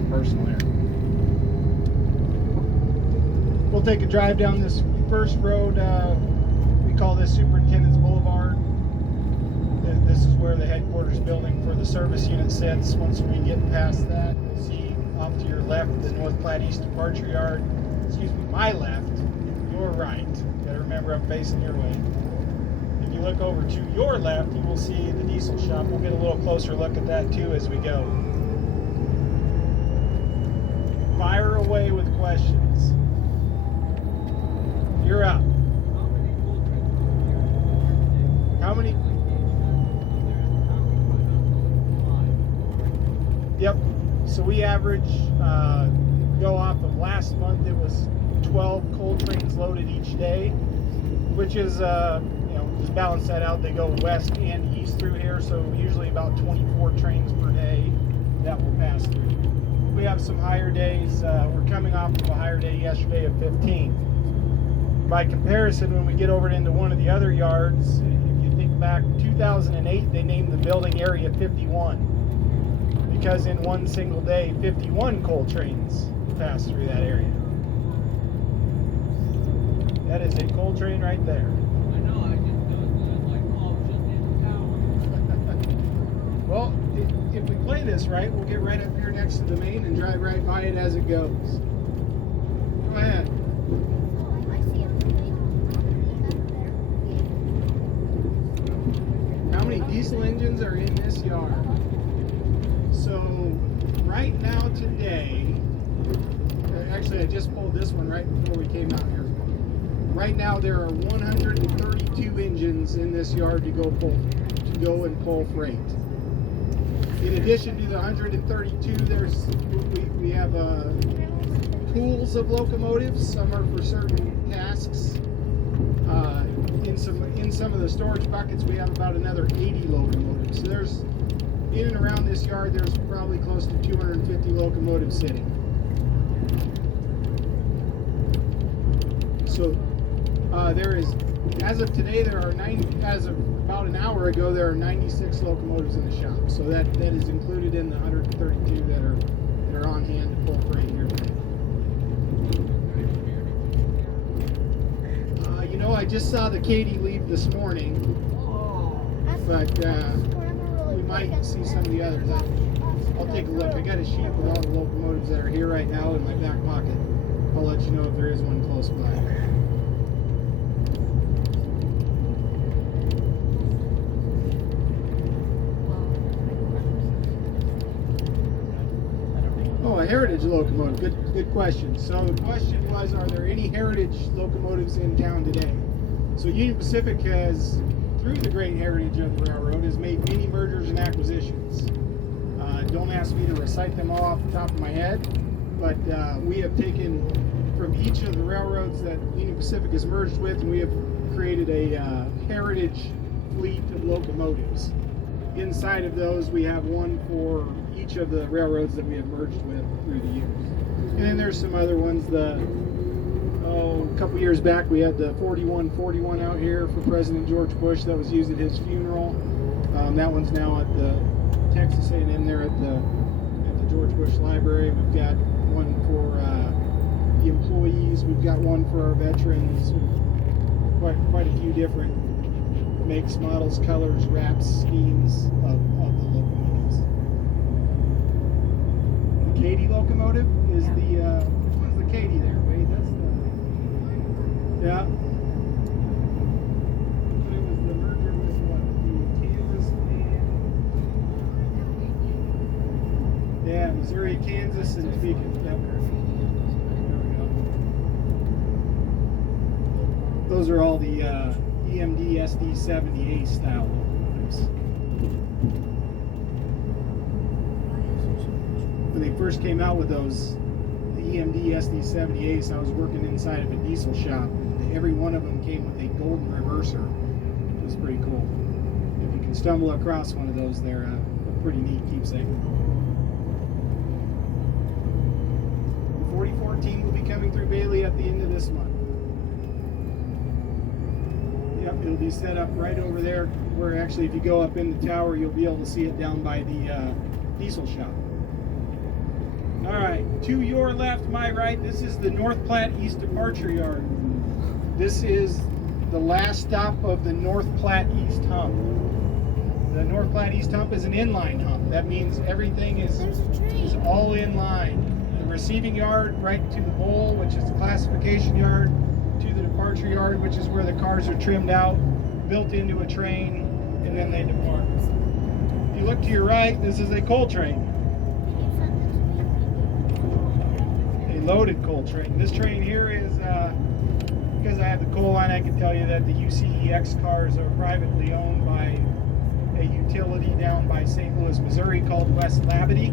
some personal air. We'll take a drive down this first road. We call this Superintendent's Boulevard. This is where the headquarters building for the service unit sits. Once we get past that, you'll see off to your left the North Platte East Departure Yard. Excuse me, my left, your right. Gotta remember I'm facing your way. If you look over to your left, you will see the diesel shop. We'll get a little closer look at that too as we go. Fire away with questions. You're up. How many? Yep. So we average, go off of last month, it was 12 coal trains loaded each day, which is, just balance that out. They go west and east through here, so usually about 24 trains per day that will pass through. We have some higher days. We're coming off of a higher day yesterday of 15. By comparison, when we get over into one of the other yards, if you think back, 2008, they named the building area 51. Because in one single day, 51 coal trains pass through that area. That is a coal train right there. I know, I just like, oh, just in town. Well, if we play this right, we'll get right up here next to the main and drive right by it as it goes. Go ahead. How many diesel engines are in this yard? So right now today, actually I just pulled this one right before we came out here. Right now there are 132 engines in this yard to go and pull freight. In addition to the 132, we have pools of locomotives. Some are for certain tasks. In some of the storage buckets, we have about another 80 locomotives. So there's in and around this yard, there's probably close to 250 locomotives sitting. So there is, as of today, as of about an hour ago, there are 96 locomotives in the shop. So that is included in the 132 that are on hand to pull freight here today. I just saw the Katy leave this morning, but we might see some of the others. I'll take a look. I got a sheet with all the locomotives that are here right now in my back pocket. I'll let you know if there is one close by. Oh, a heritage locomotive. Good question. So the question was, are there any heritage locomotives in town today? So Union Pacific has, through the great heritage of the railroad, has made many mergers and acquisitions. Don't ask me to recite them all off the top of my head, but we have taken from each of the railroads that Union Pacific has merged with, and we have created a heritage fleet of locomotives. Inside of those, we have one for each of the railroads that we have merged with through the years. And then there's some other ones. A couple years back, we had the 4141 out here for President George Bush that was used at his funeral. That one's now at the Texas A&M there at the George Bush Library. We've got one for the employees. We've got one for our veterans. Quite a few different makes, models, colors, wraps, schemes of the locomotives. The Katy locomotive is which one's the Katy there, Wade? That's the, yeah. It was the merger with what? The Kansas and... Yeah, Missouri, Kansas, and Topeka. Yep. Those are all the EMD SD70A style locomotives. When they first came out with those, the EMD SD70As, I was working inside of a diesel shop. Every one of them came with a golden reverser. It was pretty cool. If you can stumble across one of those, they're a pretty neat keepsake. The 4014 will be coming through Bailey at the end of this month. Yep, it'll be set up right over there, where actually if you go up in the tower, you'll be able to see it down by the diesel shop. All right, to your left, my right, this is the North Platte East Departure Yard. This is the last stop of the North Platte East Hump. The North Platte East Hump is an inline hump. That means everything is all in line. The receiving yard right to the bowl, which is the classification yard, to the departure yard, which is where the cars are trimmed out, built into a train, and then they depart. If you look to your right, this is a coal train. A loaded coal train. This train here is, because I have the coal line, I can tell you that the UCEX cars are privately owned by a utility down by St. Louis, Missouri called West Labadie.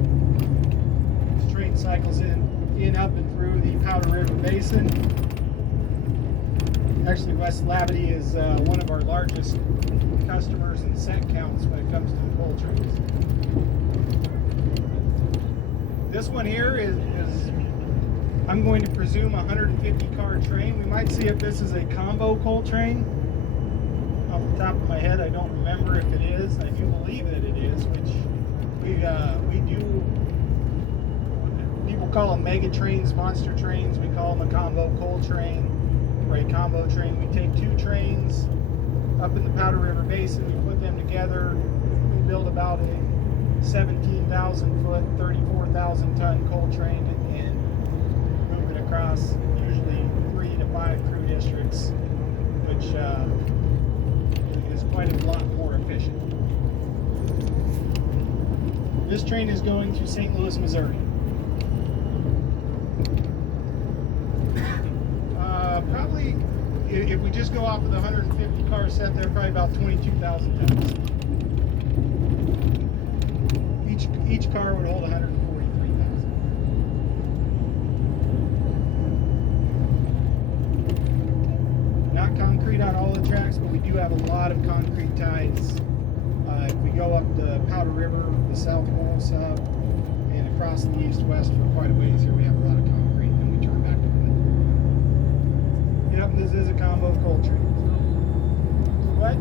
This train cycles in up and through the Powder River Basin. Actually, West Labadie is one of our largest customers and set counts when it comes to the coal trains. This one here is I'm going to presume a 150 car train. We might see if this is a combo coal train. Off the top of my head, I don't remember if it is. I do believe that it is, which we do. People call them mega trains, monster trains. We call them a combo coal train or a combo train. We take two trains up in the Powder River Basin. We put them together. We build about a 17,000 foot, 34,000 ton coal train and move it across usually 3 to 5 crew districts, which is quite a lot more efficient. This train is going to St. Louis, Missouri. Probably, if we just go off of the 150 car set there, probably about 22,000 tons. Each car would hold 143,000. Not concrete on all the tracks, but we do have a lot of concrete ties. If we go up the Powder River, the South Pole sub, and across the east-west for quite a ways here, we have a lot of concrete, and we turn back to wood. Yep, this is a combo coal train. What?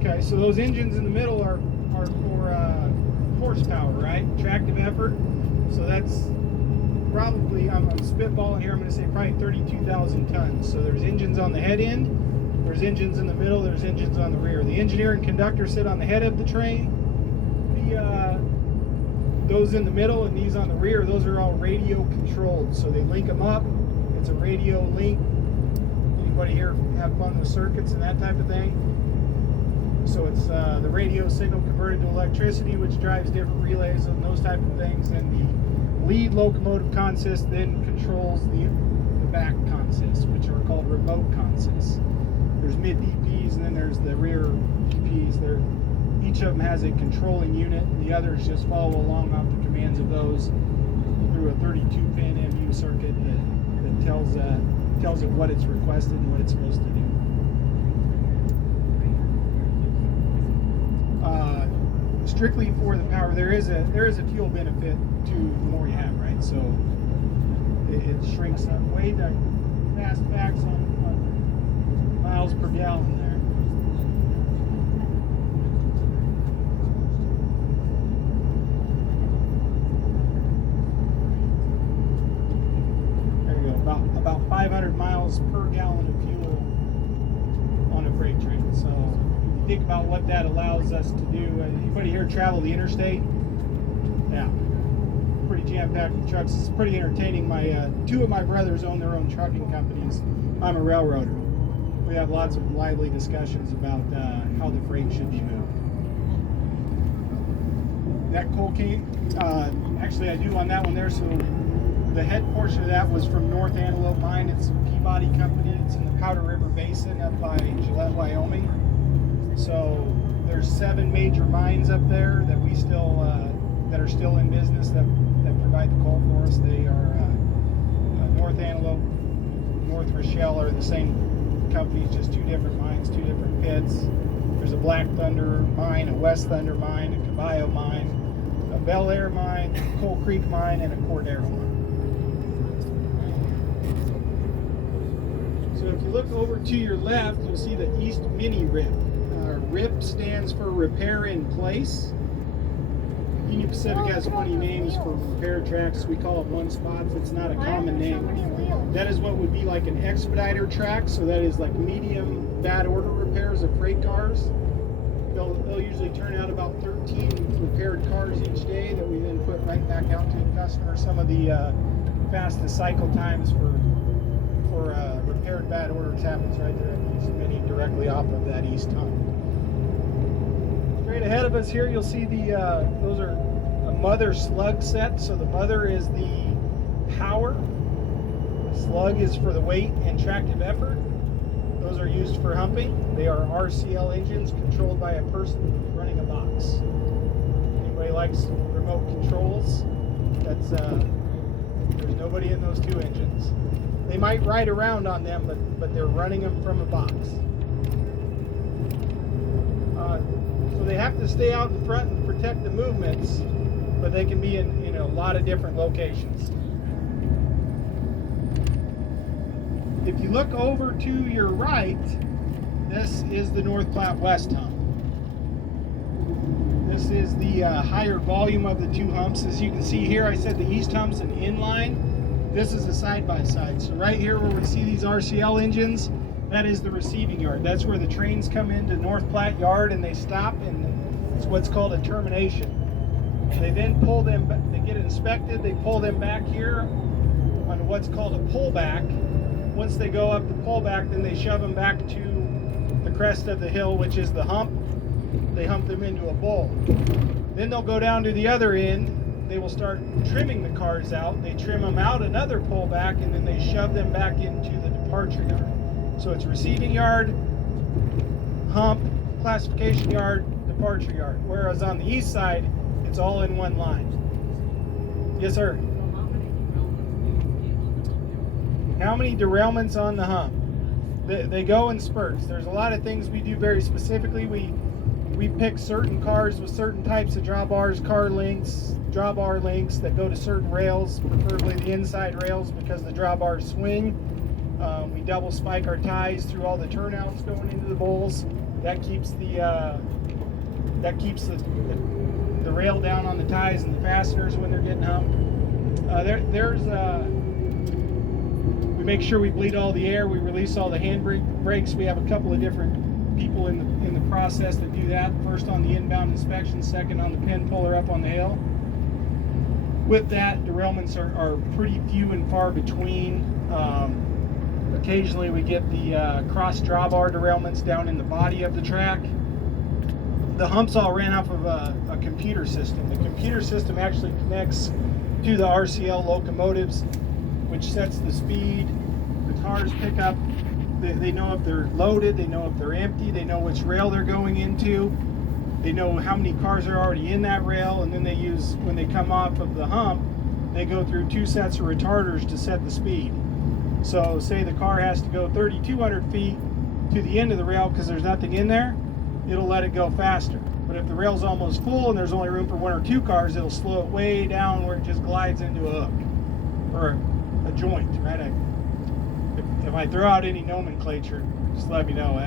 Okay, so those engines in the middle are for horsepower, right? Tractive effort. So that's probably, I'm spitballing here, I'm going to say probably 32,000 tons. So there's engines on the head end, there's engines in the middle, there's engines on the rear. The engineer and conductor sit on the head of the train. Those in the middle and these on the rear, those are all radio controlled. So they link them up. It's a radio link. Anybody here have fun with circuits and that type of thing? So it's the radio signal converted to electricity, which drives different relays and those type of things. And the lead locomotive consist then controls the back consists, which are called remote consists. There's mid DPs and then there's the rear DPs. Each of them has a controlling unit. The others just follow along off the commands of those through a 32-pin MU circuit that tells it what it's requested and what it's supposed to do. Strictly for the power, there is a fuel benefit to the more you have, right? So it shrinks up. Way the fast facts on miles per gallon there. There you go. About 500 miles per gallon of fuel on a freight train. So think about what that allows us to do. Anybody here travel the interstate? Yeah, pretty jam-packed with trucks. It's pretty entertaining. Two of my brothers own their own trucking companies. I'm a railroader. We have lots of lively discussions about how the freight should be moved. That coal cane, actually I do on that one there. So the head portion of that was from North Antelope Mine. It's a Peabody company. It's in the Powder River Basin up by Gillette, Wyoming. So there's 7 major mines up there that we still that are still in business that provide the coal for us. They are North Antelope, North Rochelle are the same companies, just 2 different mines, 2 different pits. There's a Black Thunder mine, a West Thunder mine, a Caballo mine, a Bel Air mine, a Coal Creek mine, and a Cordero mine. So if you look over to your left, you'll see the East Mini Rib. RIP stands for repair in place. Union Pacific has funny names for repair tracks. We call it one spots. It's not a common name. That is what would be like an expediter track. So that is like medium bad order repairs of freight cars. They'll usually turn out about 13 repaired cars each day that we then put right back out to the customer. Some of the fastest cycle times for repaired bad orders happens right there at East Mini, directly off of that East Hump. Straight ahead of us here, you'll see those are a mother slug set. So the mother is the power, the slug is for the weight and tractive effort. Those are used for humping. They are RCL engines controlled by a person running a box. Anybody likes remote controls? There's nobody in those two engines. They might ride around on them, but they're running them from a box. So they have to stay out in front and protect the movements, but they can be in a lot of different locations. If you look over to your right, this is the North Platte West Hump. This is the higher volume of the two humps. As you can see here, I said the East Hump's an inline. This is a side-by-side. So right here where we see these RCL engines, that is the receiving yard. That's where the trains come into North Platte Yard and they stop, and it's what's called a termination. They then pull them, they get inspected, they pull them back here on what's called a pullback. Once they go up the pullback, then they shove them back to the crest of the hill, which is the hump. They hump them into a bowl. Then they'll go down to the other end. They will start trimming the cars out. They trim them out another pullback, and then they shove them back into the departure yard. So it's receiving yard, hump, classification yard, departure yard. Whereas on the east side, it's all in one line. Yes, sir. How many derailments on the hump? They go in spurts. There's a lot of things we do very specifically. We pick certain cars with certain types of drawbars, drawbar links that go to certain rails, preferably the inside rails because the drawbars swing. We double spike our ties through all the turnouts going into the bowls. That keeps the rail down on the ties and the fasteners when they're getting humped. We make sure we bleed all the air. We release all the hand brakes. We have a couple of different people in the process that do that. First on the inbound inspection, second on the pin puller up on the hill. With that, derailments are pretty few and far between. Occasionally we get the cross drawbar derailments down in the body of the track. The humps all ran off of a computer system. The computer system actually connects to the RCL locomotives, which sets the speed. The cars pick up, they know if they're loaded, they know if they're empty, they know which rail they're going into, they know how many cars are already in that rail, and then they use, when they come off of the hump, they go through two sets of retarders to set the speed. So say the car has to go 3,200 feet to the end of the rail because there's nothing in there, it'll let it go faster. But if the rail's almost full and there's only room for one or two cars, it'll slow it way down where it just glides into a hook or a joint, right? If I throw out any nomenclature, just let me know.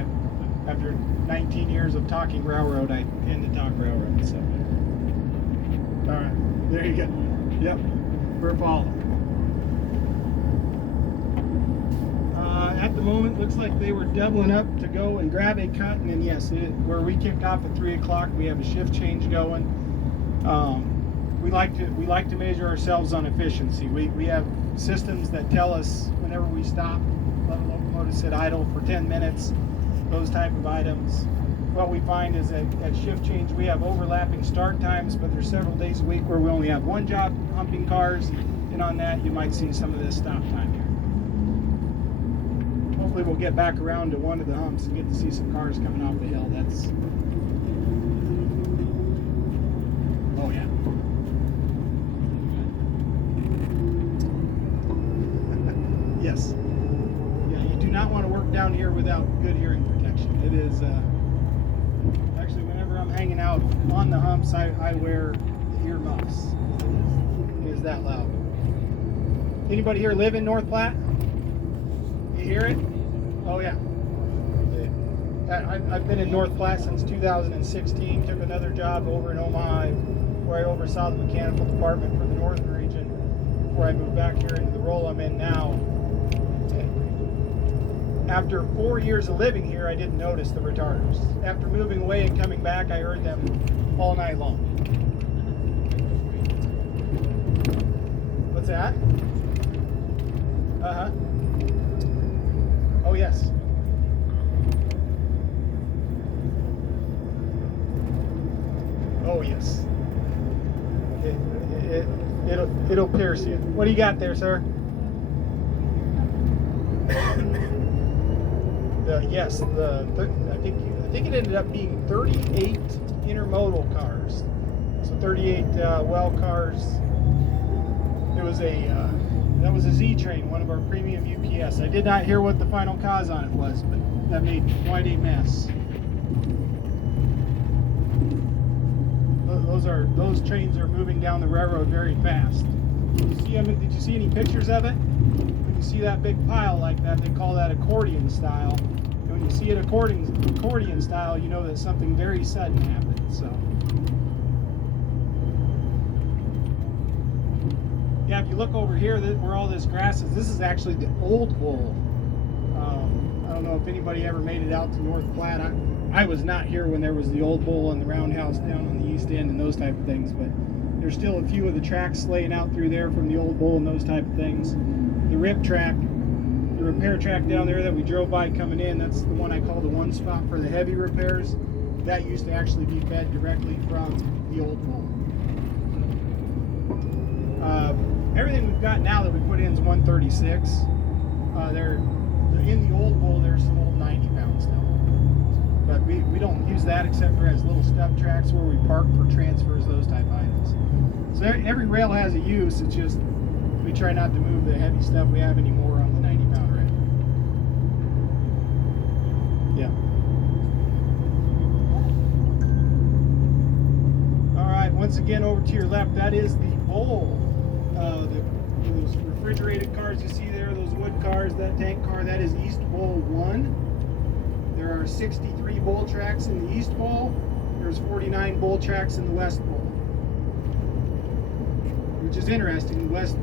After 19 years of talking railroad, I tend to talk railroad. So, all right, there you go. Yep, we're following. At the moment, looks like they were doubling up to go and grab a cut, and then yes, where we kicked off at 3 o'clock, we have a shift change going. We like to measure ourselves on efficiency. We have systems that tell us whenever we stop, let a locomotive sit idle for 10 minutes, those type of items. What we find is that at shift change we have overlapping start times, but there's several days a week where we only have one job humping cars, and on that you might see some of this stop time here. Hopefully we'll get back around to one of the humps and get to see some cars coming off the hill. That's, oh yeah. Yes. Yeah, you do not want to work down here without good hearing protection. It is, actually whenever I'm hanging out on the humps, I wear earmuffs. It is that loud. Anybody here live in North Platte? You hear it? Oh yeah. I've been in North Platte since 2016. Took another job over in Omaha where I oversaw the mechanical department for the northern region before I moved back here into the role I'm in now. After 4 years of living here, I didn't notice the retarders. After moving away and coming back, I heard them all night long. What's that? Uh-huh. Oh, yes. Oh, yes. It'll pierce you. What do you got there, sir? Yes, I think it ended up being 38 intermodal cars. So 38 well cars. It was that was a Z train, one of our premium UPS. I did not hear what the final cause on it was, but that made quite a mess. Those trains are moving down the railroad very fast. Did you see any pictures of it? When you see that big pile like that, they call that accordion style. And when you see it accordion style, you know that something very sudden happened. So, yeah, if you look over here, where all this grass is, this is actually the old bowl. I don't know if anybody ever made it out to North Platte. I was not here when there was the old bowl and the roundhouse down on the east end and those type of things, but there's still a few of the tracks laying out through there from the old bowl and those type of things. The rip track, the repair track down there that we drove by coming in, that's the one I call the one spot for the heavy repairs. That used to actually be fed directly from the old bowl. Everything we've got now that we put in is 136. In the old bowl, there's some old 90 pound stuff. But we don't use that except for as little stub tracks where we park for transfers, those type items. So every rail has a use, it's just we try not to move the heavy stuff we have anymore on the 90 pound rail. Yeah. Alright, once again over to your left, that is the bowl. Those refrigerated cars you see there, those wood cars, that tank car, that is East Bowl 1. There are 63 bowl tracks in the East Bowl. There's 49 bowl tracks in the West Bowl. Which is interesting. The West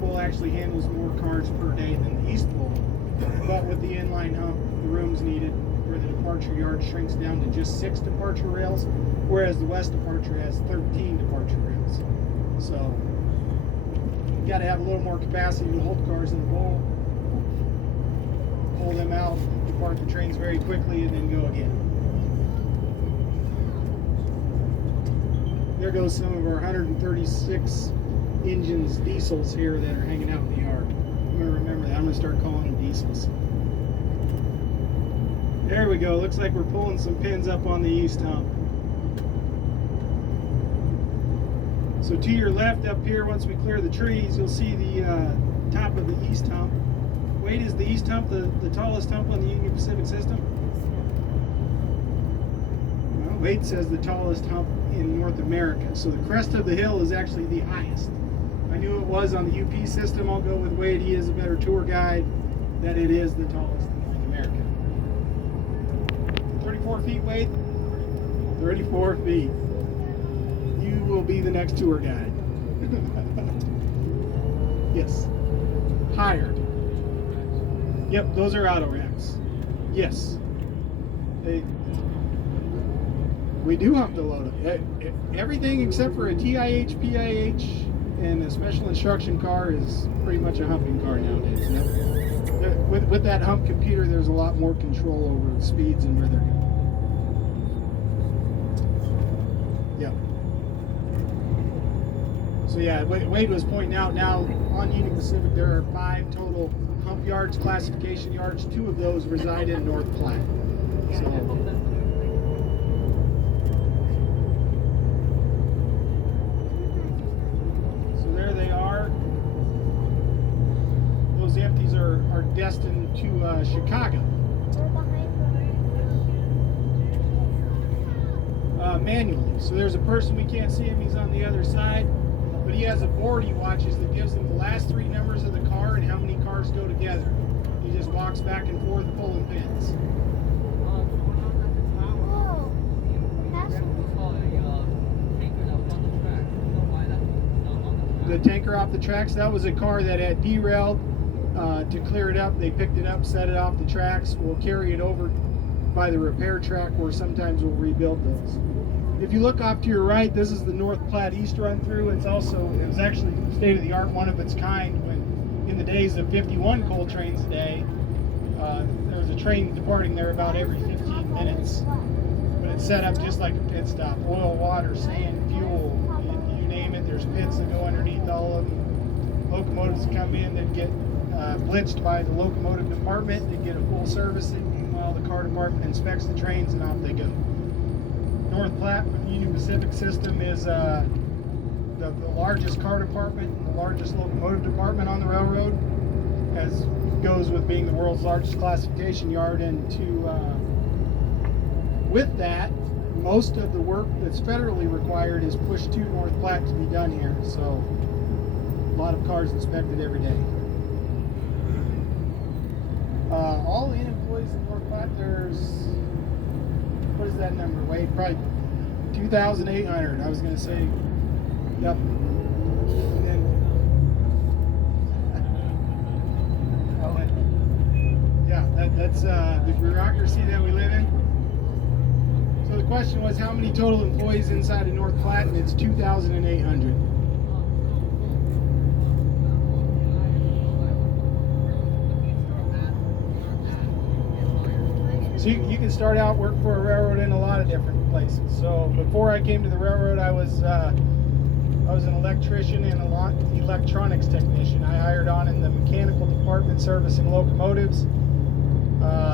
Bowl actually handles more cars per day than the East Bowl. But with the inline hump, the room's needed where the departure yard shrinks down to just 6 departure rails, whereas the West departure has 13 departure rails. So you got to have a little more capacity to hold cars in the bowl, pull them out, depart the trains very quickly, and then go again. There goes some of our 136 engines, diesels here that are hanging out in the yard. I'm going to remember that. I'm going to start calling them diesels. There we go. Looks like we're pulling some pins up on the east hump. So to your left up here, once we clear the trees, you'll see the top of the east hump. Wade, is the east hump the tallest hump on the Union Pacific system? Well, Wade says the tallest hump in North America. So the crest of the hill is actually the highest. I knew it was on the UP system. I'll go with Wade. He is a better tour guide. That it is the tallest in North America. 34 feet, Wade? 34 feet. You will be the next tour guide. Yes. Hired. Yep, those are auto racks. Yes. We do have to load them. Everything except for a TIH, PIH, and a special instruction car is pretty much a humping car nowadays. With that hump computer, there's a lot more control over the speeds and where they're going. Yep. So yeah, Wade was pointing out now on Union Pacific there are 5 total hump yards, classification yards. 2 of those reside in North Platte. So there they are. Those empties are destined to Chicago. Manually. So there's a person, we can't see him, he's on the other side. But he has a board he watches that gives him the last 3 numbers of the car and how many cars go together. He just walks back and forth pulling pins. The tanker off the tracks, that was a car that had derailed. To clear it up, they picked it up, set it off the tracks. We'll carry it over by the repair track, where sometimes we'll rebuild those. If you look off to your right, this is the North Platte East run through. It was actually state of the art, one of its kind. When in the days of 51 coal trains a day, there was a train departing there about every 15 minutes. But it's set up just like a pit stop: oil, water, sand, fuel, you name it. There's pits that go underneath all of them. Locomotives come in, that get blitzed by the locomotive department. They get a full servicing. Meanwhile, the car department inspects the trains, and off they go. North Platte from Union Pacific system is the largest car department and the largest locomotive department on the railroad, as goes with being the world's largest classification yard. And with that, most of the work that's federally required is pushed to North Platte to be done here. So a lot of cars inspected every day. All in employees in North Platte, there's, what is that number, Wade? Probably 2,800. I was going to say, yep. And then, that's the bureaucracy that we live in. So the question was, how many total employees inside of North Platte? And it's 2,800. So you can start out work for a railroad in a lot of different places. So before I came to the railroad, I was an electrician and an electronics technician. I hired on in the mechanical department servicing locomotives.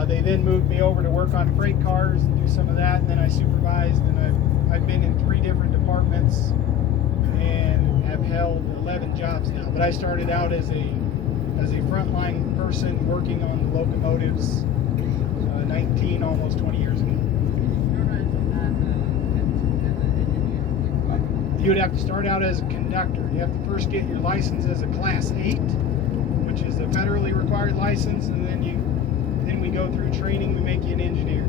They then moved me over to work on freight cars and do some of that, and then I supervised, and I've been in 3 different departments and have held 11 jobs now. But I started out as a frontline person working on the locomotives 19, almost 20 years ago. You would have to start out as a conductor. You have to first get your license as a Class 8, which is a federally required license, and then we go through training. We make you an engineer.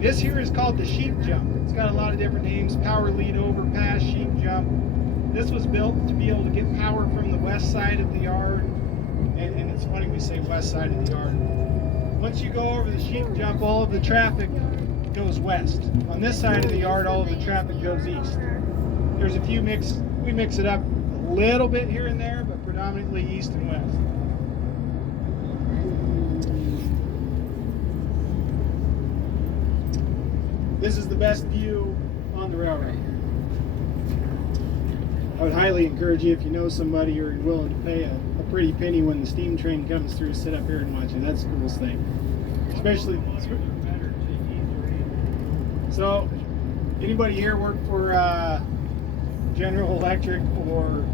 This here is called the sheep jump. It's got a lot of different names: power lead overpass, sheep jump. This was built to be able to get power from the west side of the yard, and it's funny we say west side of the yard. Once you go over the sheep jump, all of the traffic goes west. On this side of the yard, all of the traffic goes east. There's a few we mix it up a little bit here and there, but predominantly east and west. This is the best view on the railroad. I would highly encourage you, if you know somebody or you're willing to pay a pretty penny when the steam train comes through, sit up here and watch it. That's the coolest thing. Especially, so anybody here work for General Electric or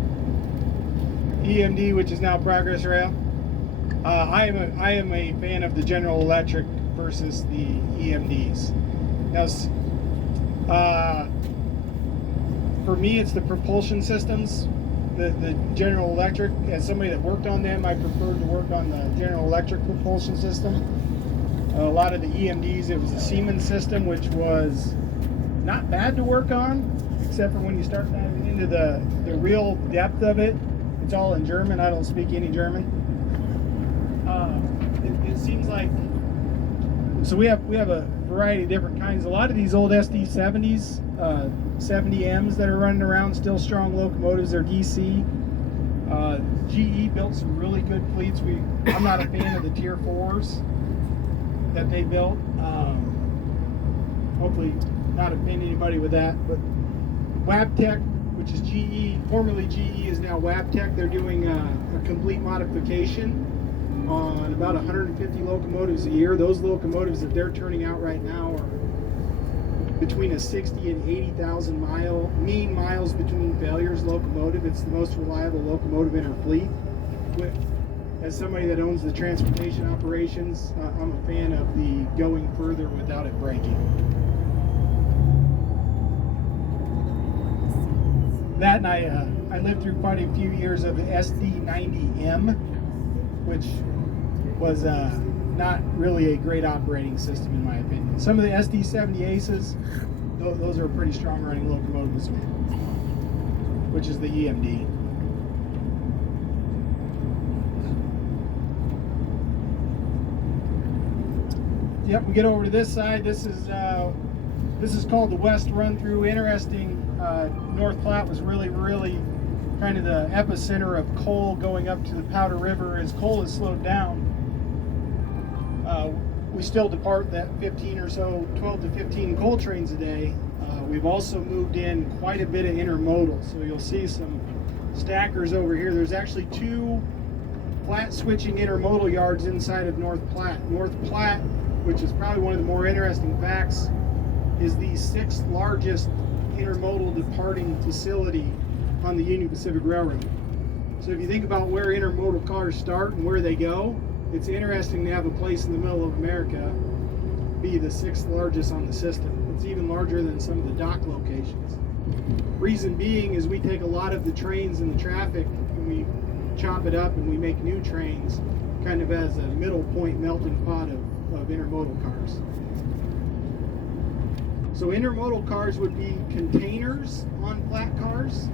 EMD, which is now Progress Rail? I am a fan of the General Electric versus the EMDs. Now, for me, it's the propulsion systems. The General Electric, as somebody that worked on them, I preferred to work on the General Electric propulsion system. A lot of the EMDs, it was a Siemens system, which was not bad to work on, except for when you start diving into the real depth of it. It's all in German. I don't speak any German. It seems like, so we have a variety of different kinds. A lot of these old SD70s, 70Ms that are running around, still strong locomotives. They're DC. GE built some really good fleets. I'm not a fan of the Tier 4s that they built. Hopefully not offend anybody with that. But Wabtec, which is GE, formerly GE is now Wabtec, they're doing a complete modification on about 150 locomotives a year. Those locomotives that they're turning out right now are between a 60 and 80,000 mean miles between failures locomotive. It's the most reliable locomotive in our fleet. As somebody that owns the transportation operations, I'm a fan of the going further without it breaking. That, and I lived through quite a few years of the SD90M, which was not really a great operating system in my opinion. Some of the SD70 Aces, those are pretty strong running locomotives, which is the EMD. Yep, we get over to this side. This is called the West Run Through. Interesting. North Platte was really kind of the epicenter of coal going up to the Powder River. As coal has slowed down, we still depart that 15 or so, 12 to 15 coal trains a day. We've also moved in quite a bit of intermodal. So you'll see some stackers over here. There's actually 2 flat switching intermodal yards inside of North Platte. North Platte, which is probably one of the more interesting facts, is the 6th largest intermodal departing facility on the Union Pacific Railroad. So if you think about where intermodal cars start and where they go, it's interesting to have a place in the middle of America be the 6th largest on the system. It's even larger than some of the dock locations. Reason being is we take a lot of the trains and the traffic and we chop it up and we make new trains kind of as a middle point melting pot of intermodal cars. So intermodal cars would be containers on flat cars.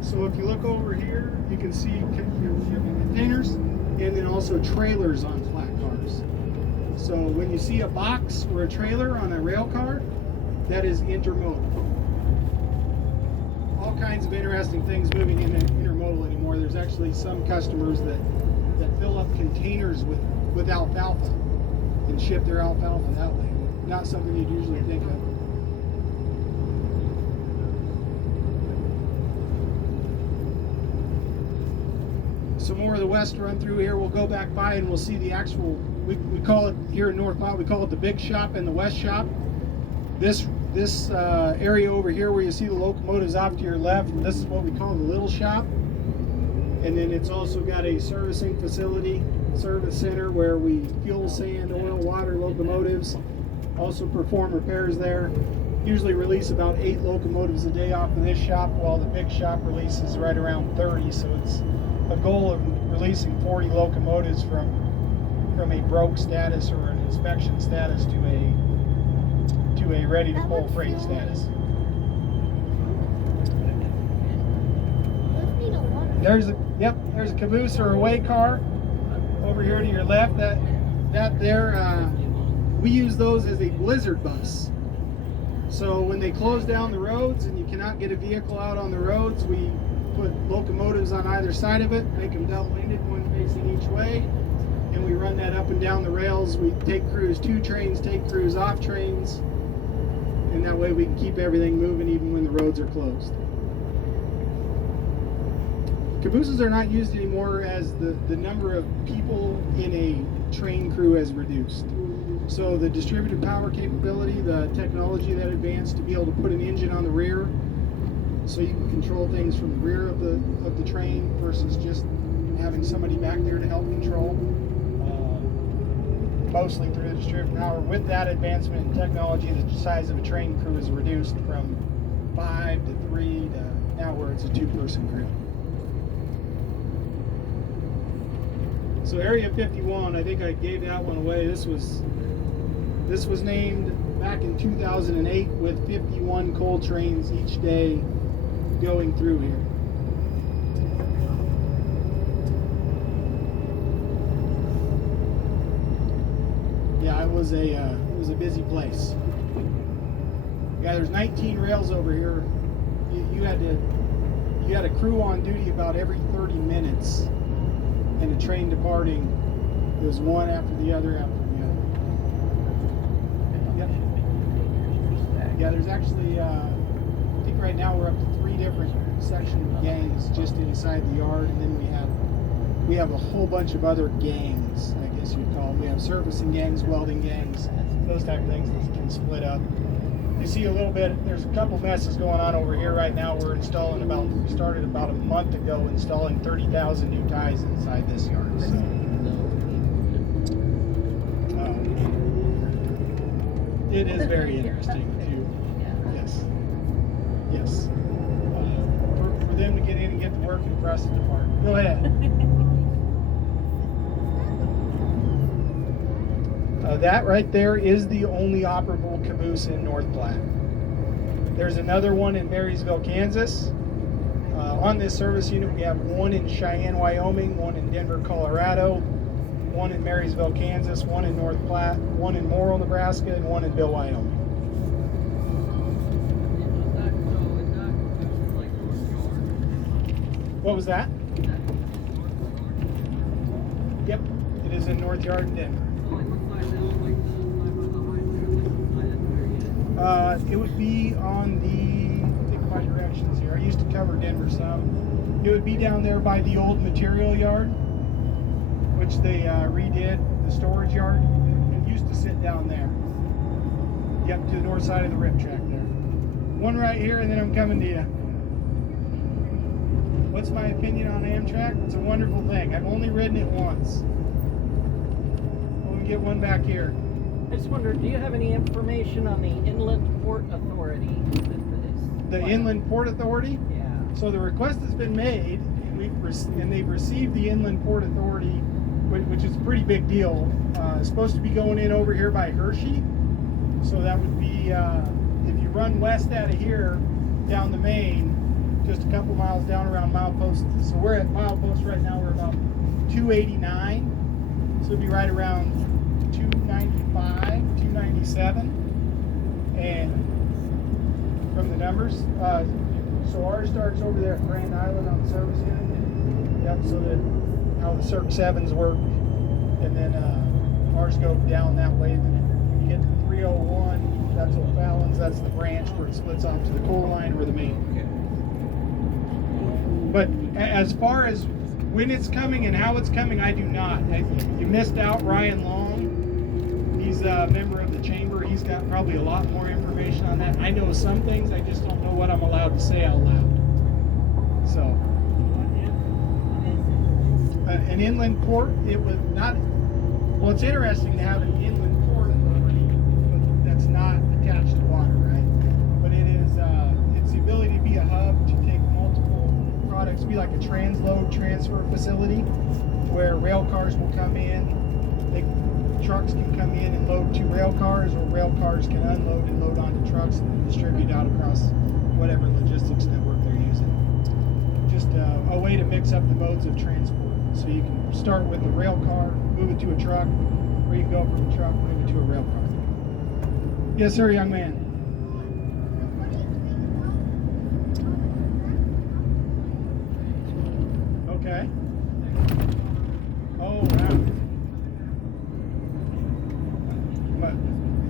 So if you look over here, you can see shipping containers and then also trailers on flat cars. So when you see a box or a trailer on a rail car, that is intermodal. All kinds of interesting things moving in intermodal anymore. There's actually some customers that fill up containers with alfalfa and ship their alfalfa that way. Not something you'd usually think of. Some more of the West Run Through here. We'll go back by and we'll see the actual, we call it here in North Platte, we call it the Big Shop and the West Shop. This area over here where you see the locomotives off to your left, this is what we call the Little Shop. And then it's also got a servicing facility, service center, where we fuel, sand, oil, water locomotives. Also perform repairs there. Usually release about 8 locomotives a day off of this shop, while the Big Shop releases right around 30. So it's a goal of releasing 40 locomotives from a broke status or an inspection status to a ready to pull freight status. There's a caboose or a way car over here to your left. That there, we use those as a blizzard bus. So when they close down the roads and you cannot get a vehicle out on the roads, we put locomotives on either side of it, make them double-ended, one facing each way, and we run that up and down the rails. We take crews to trains, take crews off trains, and that way we can keep everything moving even when the roads are closed. Cabooses are not used anymore as the number of people in a train crew has reduced. So the distributed power capability, the technology that advanced to be able to put an engine on the rear, so you can control things from the rear of the train versus just having somebody back there to help control, mostly through the distributed power. With that advancement in technology, the size of a train crew is reduced from 5 to 3 to now where it's a 2-person crew. So Area 51, I think I gave that one away. This was named back in 2008 with 51 coal trains each day going through here. Yeah, it was a busy place. Yeah, there's 19 rails over here. You had a crew on duty about every 30 minutes. And a train departing, it was one after the other after the other. Yep. Yeah, there's actually, I think right now we're up to 3 different section gangs just inside the yard, and then we have a whole bunch of other gangs, I guess you'd call them. We have servicing gangs, welding gangs, those type of things that can split up. You see a little bit, there's a couple messes going on over here right now. We're installing we started about a month ago installing 30,000 new ties inside this yard. So, it is very interesting too. Yes. For them to get in and get to work and for us to depart. Go ahead. That right there is the only operable caboose in North Platte. There's another one in Marysville, Kansas. On this service unit, we have one in Cheyenne, Wyoming, one in Denver, Colorado, one in Marysville, Kansas, one in North Platte, one in Morrill, Nebraska, and one in Bill, Wyoming. What was that? Yep, it is in North Yard in Denver. It would be on the, think my directions here. I used to cover Denver some. It would be down there by the old material yard, which they redid, the storage yard. It used to sit down there. Yep, to the north side of the rip track there. One right here, and then I'm coming to you. What's my opinion on Amtrak? It's a wonderful thing. I've only ridden it once. We'll get one back here. I just wondered, do you have any information on the Inland Port Authority? The Inland Port Authority? Yeah. So the request has been made, and they've received the Inland Port Authority, which is a pretty big deal. It's supposed to be going in over here by Hershey. So that would be, if you run west out of here, down the main, just a couple miles down around milepost. So we're at milepost right now, we're about 289. So it'd be right around 295, 297. And from the numbers, so ours starts over there at Grand Island on the service unit. Yep, so that how the Circ 7s work. And then ours go down that way. Then you get to the 301, that's O'Fallon's, that's the branch where it splits off to the coal line or the main. But as far as when it's coming and how it's coming, I do not. You missed out Ryan Long. He's a member of the chamber. He's got probably a lot more information on that. I know some things, I just don't know what I'm allowed to say out loud. So, an inland port, it was not, well, it's interesting to have an inland port authority, but that's not attached to water, right? But it is, it's the ability to be a hub to take multiple products, be like a transload transfer facility where rail cars will come in, trucks can come in and load to rail cars, or rail cars can unload and load onto trucks and distribute out across whatever logistics network they're using. Just a way to mix up the modes of transport. So you can start with the rail car, move it to a truck, or you can go from a truck, move it to a rail car. Yes, sir, young man. Okay. Oh, wow.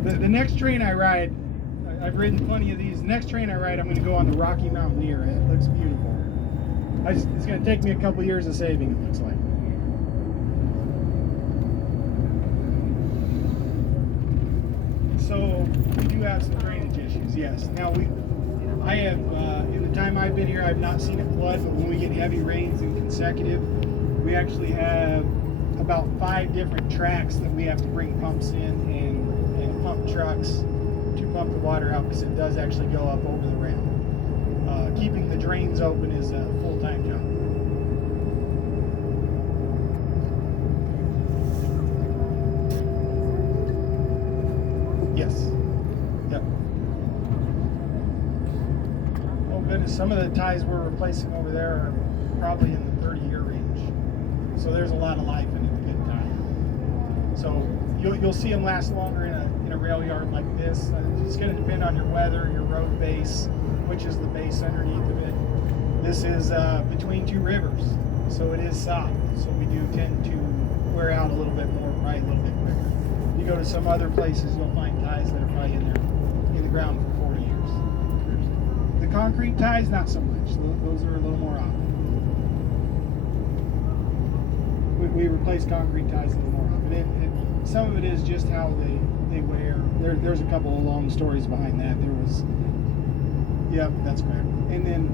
But the next train I ride, I've ridden plenty of these. The next train I ride, I'm going to go on the Rocky Mountaineer. It looks beautiful. It's going to take me a couple years of saving, it looks like. So we do have some drainage issues, yes. Now I have, in the time I've been here, I've not seen it flood, but when we get heavy rains and consecutive, we actually have about 5 different tracks that we have to bring pumps in and pump trucks to pump the water out, because it does actually go up over the ramp. Keeping the drains open is a full-time job. Yes. Yep. Oh goodness, some of the ties we're replacing over there are probably in the 30-year range. So there's a lot of life in it, a good time. So you'll see them last longer in a rail yard like this. It's going to depend on your weather, your road base, which is the base underneath of it. This is between 2 rivers, so it is soft. So we do tend to wear out a little bit more, probably a little bit quicker. You go to some other places, you'll find ties that are probably in the ground for 40 years. The concrete ties, not so much. Those are a little more often. We replace concrete ties a little more often. Some of it is just how they wear. There's a couple of long stories behind that. Yep, that's correct. And then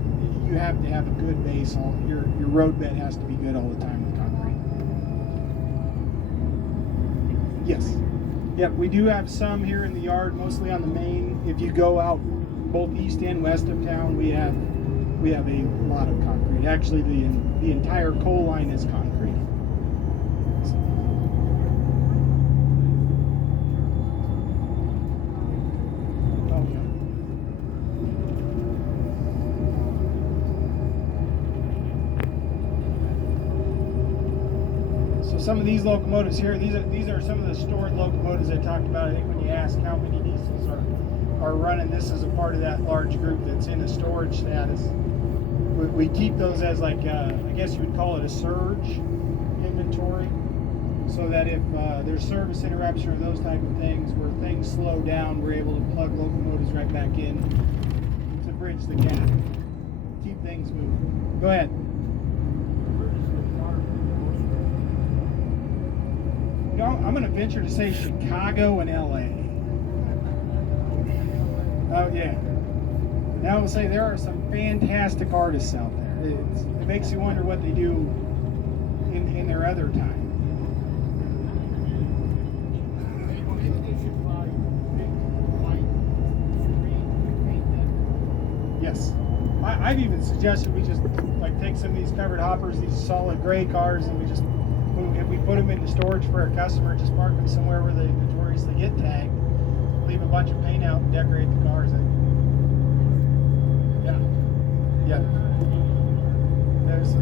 you have to have a good base. Your road bed has to be good all the time with concrete. Yes. Yep, we do have some here in the yard, mostly on the main. If you go out both east and west of town, we have a lot of concrete. Actually, the entire coal line is concrete. some of these locomotives here, these are some of the stored locomotives I talked about. I think when you ask how many diesels are running, this is a part of that large group that's in a storage status. We keep those as like, I guess you would call it a surge inventory, so that if there's service interruption or those type of things, where things slow down, we're able to plug locomotives right back in to bridge the gap, keep things moving. Go ahead. No, I'm going to venture to say Chicago and LA. Oh yeah. Now I will say there are some fantastic artists out there. It makes you wonder what they do in their other time. Yes. I've even suggested we just like take some of these covered hoppers, these solid gray cars, and if we put them into storage for a customer, just park them somewhere where they notoriously get tagged, leave a bunch of paint out and decorate the cars. Yeah. There's.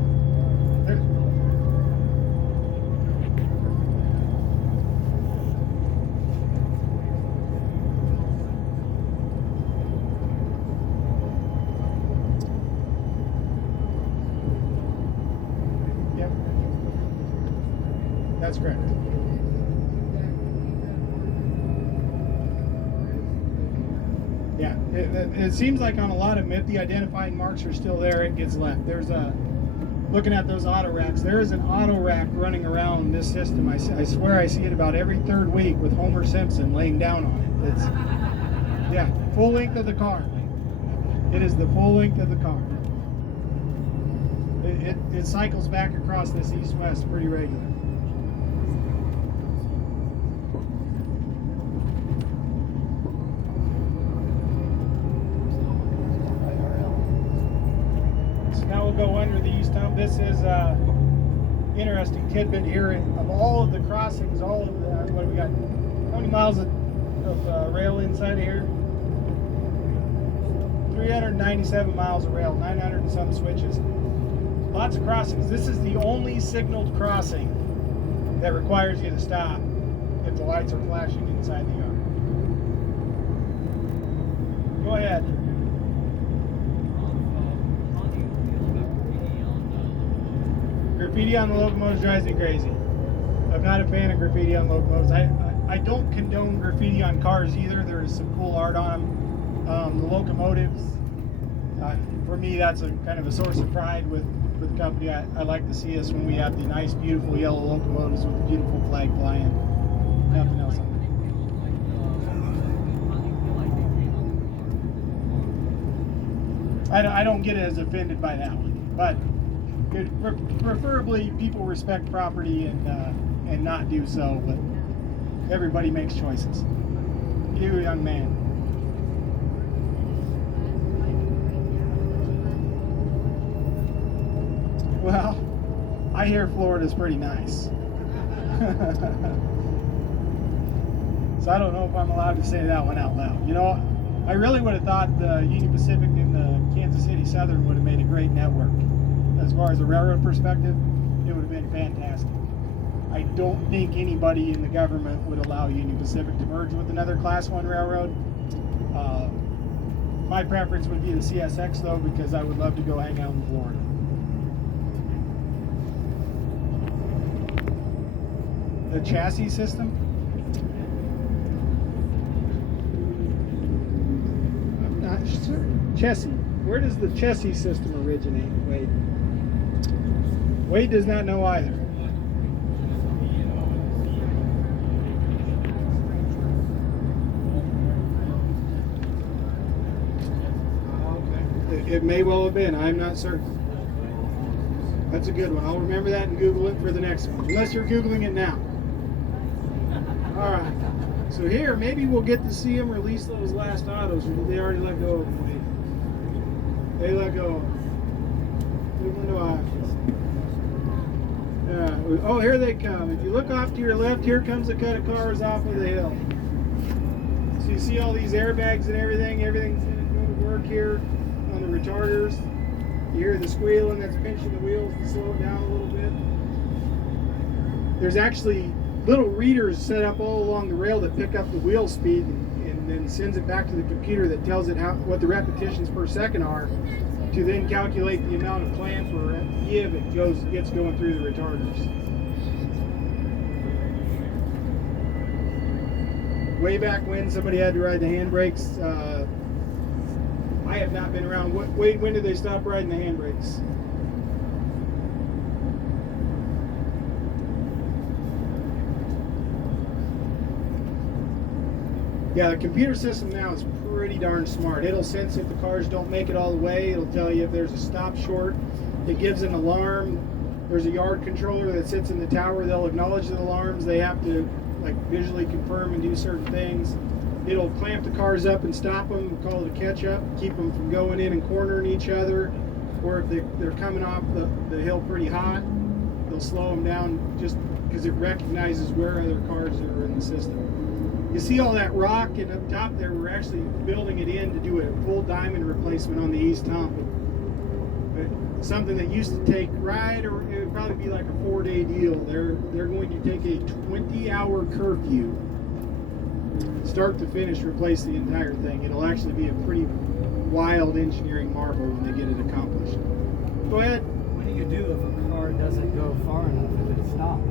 Yep. That's correct. Yeah, it seems like on a lot of them, if the identifying marks are still there, it gets left. There's looking at those auto racks, there is an auto rack running around this system. I swear I see it about every third week with Homer Simpson laying down on it. It's, yeah, full length of the car. It is the full length of the car. It cycles back across this east-west pretty regular. Go under the east hump. This is interesting tidbit here. Of all of the crossings, all of the, what do we got? How many miles of rail inside of here? 397 miles of rail, 900 and some switches. Lots of crossings. This is the only signaled crossing that requires you to stop if the lights are flashing inside the yard. Go ahead. Graffiti on the locomotives drives me crazy. I'm not a fan of graffiti on locomotives. I don't condone graffiti on cars either. There is some cool art on them. The locomotives, for me, that's a kind of a source of pride with the company. I like to see us when we have the nice, beautiful yellow locomotives with the beautiful flag flying. Nothing else on them. I don't get as offended by that one, but preferably people respect property and not do so, but everybody makes choices. You, young man. Well, I hear Florida's pretty nice. So I don't know if I'm allowed to say that one out loud. You know, I really would have thought the Union Pacific and the Kansas City Southern would have made a great network. As far as a railroad perspective, it would have been fantastic. I don't think anybody in the government would allow Union Pacific to merge with another Class 1 railroad. My preference would be the CSX though, because I would love to go hang out in Florida. The chassis system? I'm not sure. Chassis. Where does the chassis system originate, Wade? Wade does not know either. It may well have been. I'm not certain. That's a good one. I'll remember that and Google it for the next one. Unless you're Googling it now. All right. So here, maybe we'll get to see them release those last autos. Or did they already let go of them? They let go. Oh, here they come. If you look off to your left, here comes a cut of cars off of the hill. So you see all these airbags and everything. Everything's going to go to work here on the retarders. You hear the squealing that's pinching the wheels to slow it down a little bit. there's actually little readers set up all along the rail that pick up the wheel speed and then sends it back to the computer that tells it what the repetitions per second are, to then calculate the amount of clamp or give it gets going through the retarders. Way back when somebody had to ride the handbrakes, I have not been around. When did they stop riding the handbrakes? Yeah, the computer system now is pretty darn smart. It'll sense if the cars don't make it all the way. It'll tell you if there's a stop short. It gives an alarm. There's a yard controller that sits in the tower. They'll acknowledge the alarms. They have to visually confirm and do certain things. It'll clamp the cars up and stop them. We call it a catch up. Keep them from going in and cornering each other. Or if they're coming off the hill pretty hot, they'll slow them down just because it recognizes where other cars are in the system. You see all that rock, and up top there, we're actually building it in to do a full diamond replacement on the east hump. But something that used to take it would probably be like a 4-day deal. They're going to take a 20-hour curfew, start to finish, replace the entire thing. It'll actually be a pretty wild engineering marvel when they get it accomplished. Go ahead. What do you do if a car doesn't go far enough, if it stops?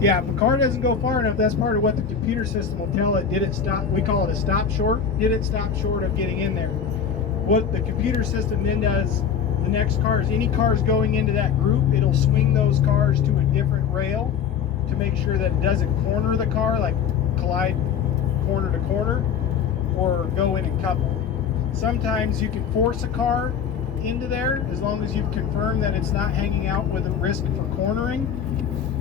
Yeah, if a car doesn't go far enough, that's part of what the computer system will tell it. Did it stop? We call it a stop short. Did it stop short of getting in there? What the computer system then does, the next cars, any cars going into that group, it'll swing those cars to a different rail to make sure that it doesn't corner the car, like collide corner to corner, or go in and couple. Sometimes you can force a car into there as long as you've confirmed that it's not hanging out with a risk for cornering,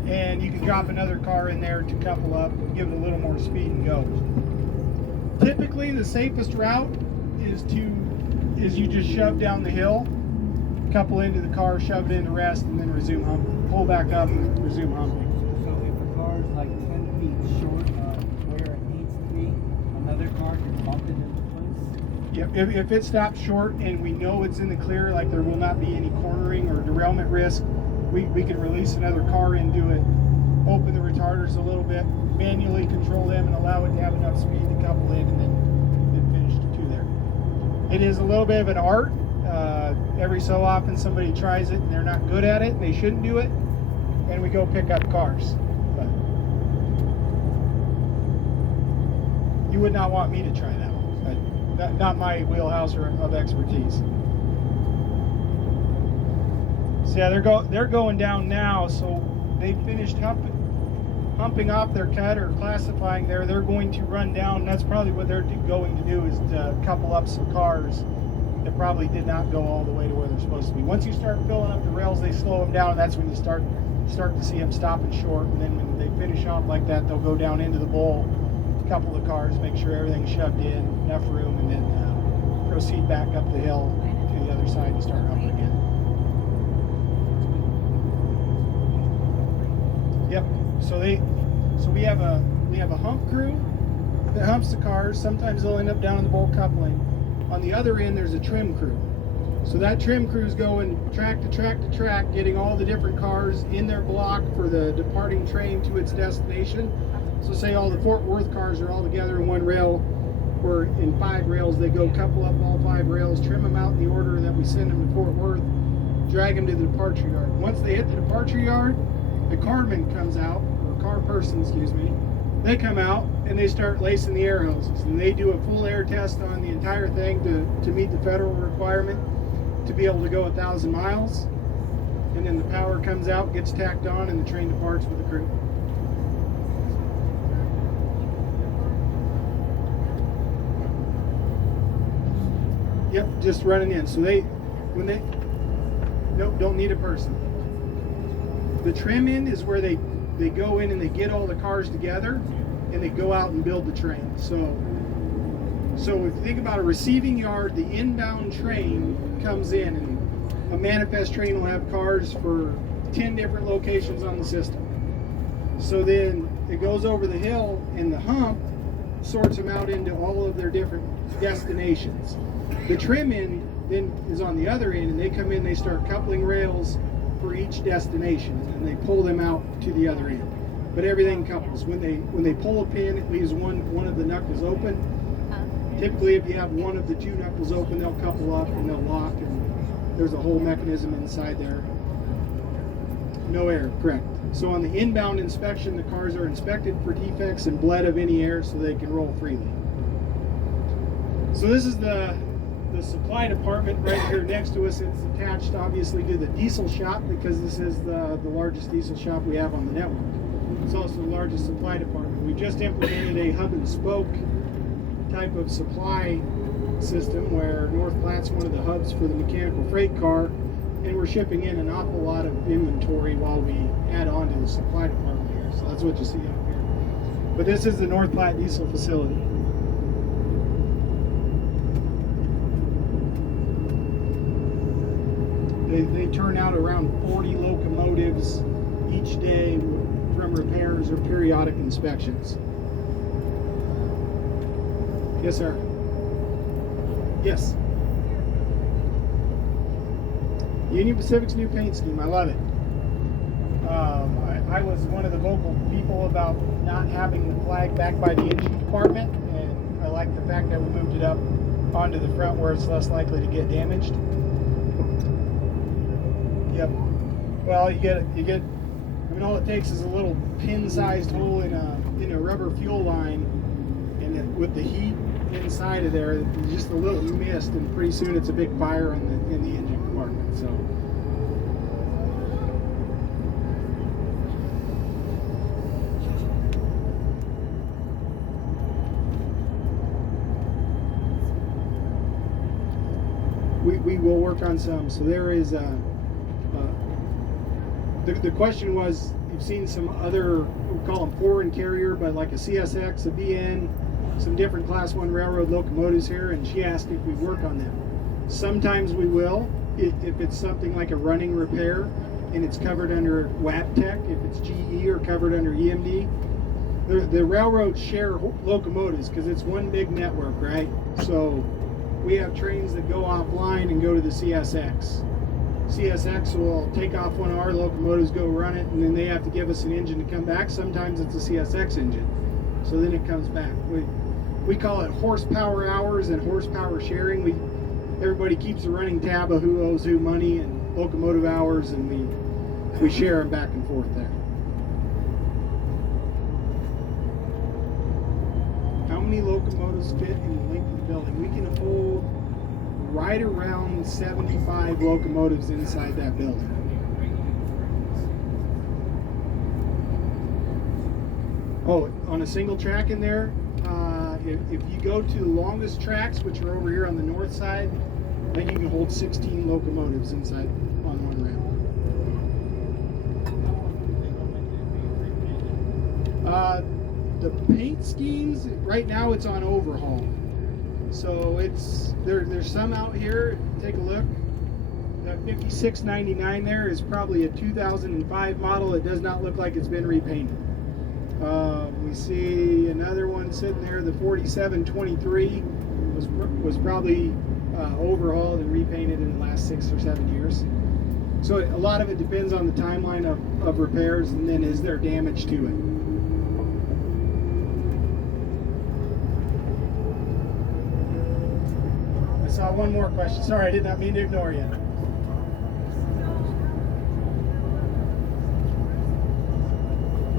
and you can drop another car in there to couple up and give it a little more speed and go. Typically the safest route is you just shove down the hill, couple into the car, shove it in the rest, and then resume humping. Pull back up and resume humping. So if the car is like 10 feet short of where it needs to be, another car can bump it into place? Yep, if it stops short and we know it's in the clear, like there will not be any cornering or derailment risk, we can release another car into it, open the retarders a little bit, manually control them, and allow it to have enough speed to couple in, and then finish the two there. It is a little bit of an art. Every so often somebody tries it and they're not good at it and they shouldn't do it, and we go pick up cars. But you would not want me to try that one. But not my wheelhouse of expertise. So yeah, they're going down now. So they finished humping off their cut or classifying there. They're going to run down. That's probably what they're going to do, is to couple up some cars that probably did not go all the way to where they're supposed to be. Once you start filling up the rails, they slow them down, and that's when you start to see them stopping short. And then when they finish off like that, they'll go down into the bowl, couple the cars, make sure everything's shoved in, enough room, and then proceed back up the hill to the other side and start humping again. Yep. So we have a hump crew that humps the cars. Sometimes they'll end up down in the bowl coupling. On the other end, there's a trim crew. So that trim crew is going track to track to track, getting all the different cars in their block for the departing train to its destination. So say all the Fort Worth cars are all together in one rail, or in 5 rails. They go couple up all 5 rails, trim them out in the order that we send them to Fort Worth, drag them to the departure yard. Once they hit the departure yard, the carman comes out, or car person, excuse me. They come out and they start lacing the air hoses, and they do a full air test on the entire thing to meet the federal requirement to be able to go 1,000 miles. And then the power comes out, gets tacked on, and the train departs with the crew. Yep, just running in. So nope, don't need a person. The trim end is where they go in and they get all the cars together and they go out and build the train. So if you think about a receiving yard, the inbound train comes in, and a manifest train will have cars for 10 different locations on the system. So then it goes over the hill, and the hump sorts them out into all of their different destinations. The trim end then is on the other end, and they come in, they start coupling rails, for each destination, and they pull them out to the other end. But everything couples. When they pull a pin, it leaves one of the knuckles open. Typically, if you have one of the two knuckles open, they'll couple up and they'll lock, and there's a whole mechanism inside there. No air, correct. So on the inbound inspection, the cars are inspected for defects and bled of any air so they can roll freely. So this is the supply department right here next to us. It's attached obviously to the diesel shop because this is the largest diesel shop we have on the network. It's also the largest supply department. We just implemented a hub and spoke type of supply system where North Platte's one of the hubs for the mechanical freight car, and we're shipping in an awful lot of inventory while we add on to the supply department here. So that's what you see up here. But this is the North Platte diesel facility. They turn out around 40 locomotives each day from repairs or periodic inspections. Yes, sir. Yes. Union Pacific's new paint scheme, I love it. I was one of the vocal people about not having the flag back by the engine department, and I like the fact that we moved it up onto the front where it's less likely to get damaged. Yep. Well, you get. I mean, all it takes is a little pin-sized hole in a rubber fuel line, and with the heat inside of there, just a little mist, and pretty soon it's a big fire in the engine compartment. So. We will work on some. So there is the question was, you've seen some other, we call them foreign carrier, but like a CSX, a BN, some different class 1 railroad locomotives here, and she asked if we work on them. Sometimes we will, if it's something like a running repair and it's covered under Wabtec, if it's GE or covered under EMD. The railroads share locomotives because it's one big network, right? So we have trains that go offline and go to the CSX. CSX will take off one of our locomotives, go run it, and then they have to give us an engine to come back. Sometimes it's a CSX engine, so then it comes back. We call it horsepower hours and horsepower sharing. Everybody keeps a running tab of who owes who money and locomotive hours, and we share them back and forth there. How many locomotives fit in the length of the building? We can hold right around 75 locomotives inside that building. Oh, on a single track in there, if you go to the longest tracks, which are over here on the north side, then you can hold 16 locomotives inside on one route. The paint schemes, right now it's on overhaul. So there's some out here. Take a look. That 5699 there is probably a 2005 model. It does not look like it's been repainted. We see another one sitting there. The 4723 was probably overhauled and repainted in the last 6 or 7 years. So a lot of it depends on the timeline of repairs, and then is there damage to it. I saw one more question. Sorry, I did not mean to ignore you.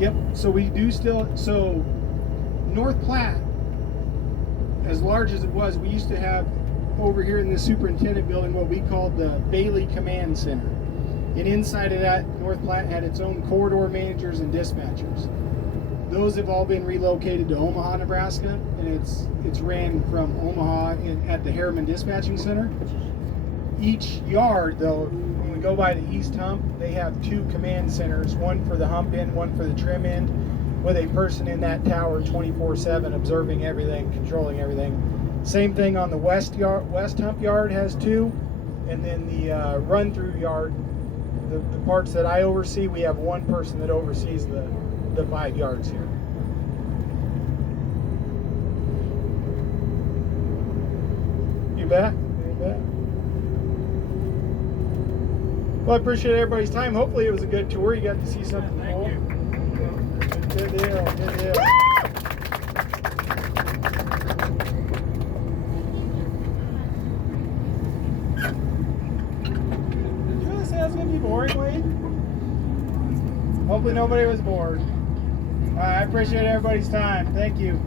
Yep, so we do still, so North Platte, as large as it was, we used to have over here in the superintendent building what we called the Bailey Command Center. And inside of that, North Platte had its own corridor managers and dispatchers. Those have all been relocated to Omaha, Nebraska, and it's ran from Omaha at the Harriman Dispatching Center. Each yard, though, when we go by the East Hump, they have 2 command centers, one for the hump end, one for the trim end, with a person in that tower 24/7 observing everything, controlling everything. Same thing on the West Hump yard has 2, and then the run-through yard, the parts that I oversee, we have 1 person that oversees the 5 yards here. You bet. You bet. Well, I appreciate everybody's time. Hopefully it was a good tour. You got to see something Thank cool. you. Good deal. Good deal. Did you really say that was going to be boring, Wade? Hopefully nobody was bored. All right, I appreciate everybody's time. Thank you.